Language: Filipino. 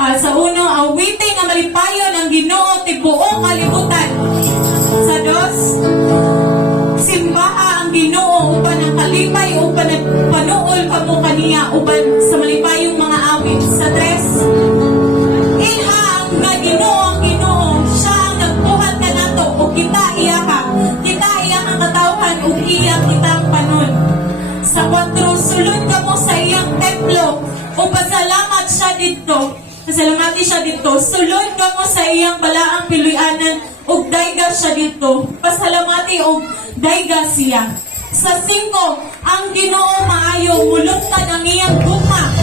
Sa uno, awiting nga malipayon ang Ginoo ti buong kalibutan. Sa dos, simbaha ang Ginoo uban ang kalipay uban panuol kamo kaniya uban sa malipayong mga awit. Sa tres, ilha ang nga Ginoo ang Ginoo, siya ang nagbuhat kanato ug kita iya ang katawhan ug iya kitang panon. Sa kwatro, sulod kamo sa iyang templo ug pasalamat siya didto. Pasalamati siya dito. Sulod ka mo sa iyang balaang piluyanan ug dayga siya dito. Pasalamati ug dayga siya. Sa 5, ang Ginoo maayo mulungtan ang iyang gugma